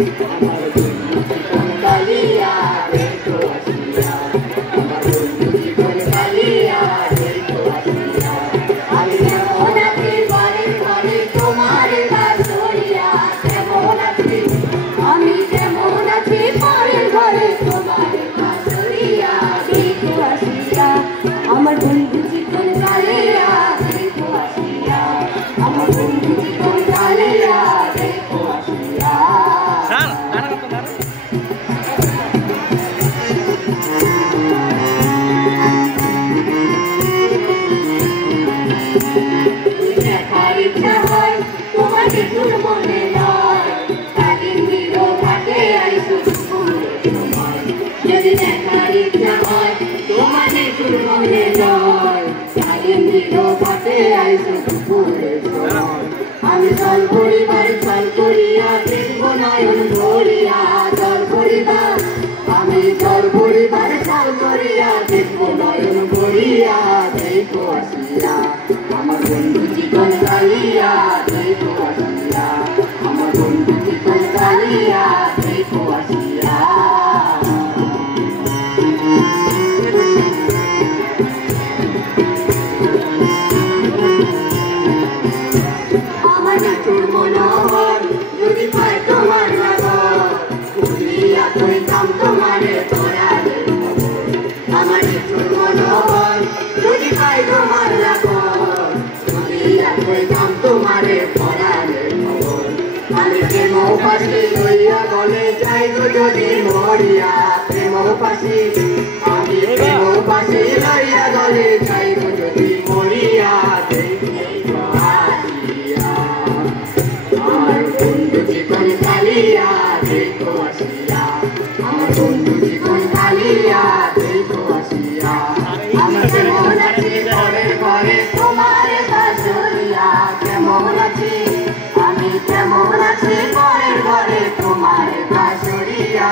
আমার বন্ধু জীবন কালিয়া দেখো আসিয়া, আমার বন্ধু জীবন কালিয়া দেখো আসিয়া। আমি কেমন আছি ঘরে ঘরে তোমার বাসরিয়া, কেমন আছি আমি কেমন আছি ঘরে ঘরে তোমার বাসরিয়া দেখো আসিয়া। আমার বন্ধু জীবন কালিয়া দেখো আসিয়া, আমার বন্ধু জীবন কালিয়া দেখো আসিয়া। দেখার ইচ্ছা হয় তোমাকে তোর মনে নয়, কালির মিরো ঘাটে আইসো দুপুরের সময়। যদি দেখার ইচ্ছা হয় তোমাকে তোর মনে নয়, কালির মিরো ঘাটে আইসো দুপুরের সময়। আমি চল পরিবার চল করিয়া দেখবো নয়ন ভরিয়া, চল পরিবার আমি চল পরিবার চল করিয়া দেখবো নয়ন ভরিয়া দেখো আসিয়া। আমার বন্ধু জীবন কালিয়া দেখো আসিয়া, আমার বন্ধু জীবন কালিয়া দেখো আসিয়া। আমার নাচুর মনোহর যদি পায় তোমার নগর, ঘুরিয়া কইতাম তোমারে তোরারে খবর। আমার নাচুর মনোহর যদি পায় তোমার নগর, ঘুরিয়া কইতাম তোমারে তোরারে খবর। আমি প্রেম পাশি লইয়া গলে যাই গো যদি মরিয়া, প্রেম পাশি আমি প্রেম পাশি লইয়া গলে যাই গো যদি মরিয়া দেখো আসিয়া। আমার বন্ধু জীবন কালিয়া দেখো আসিয়া, আমার বন্ধু জীবন কালিয়া দেখো আসিয়া। আমি কেমন আছি ঘরে ঘরে তোমার বাসরিয়া, কেমন আছি আমি কেমন আছি ঘরে ঘরে তোমার বাসরিয়া।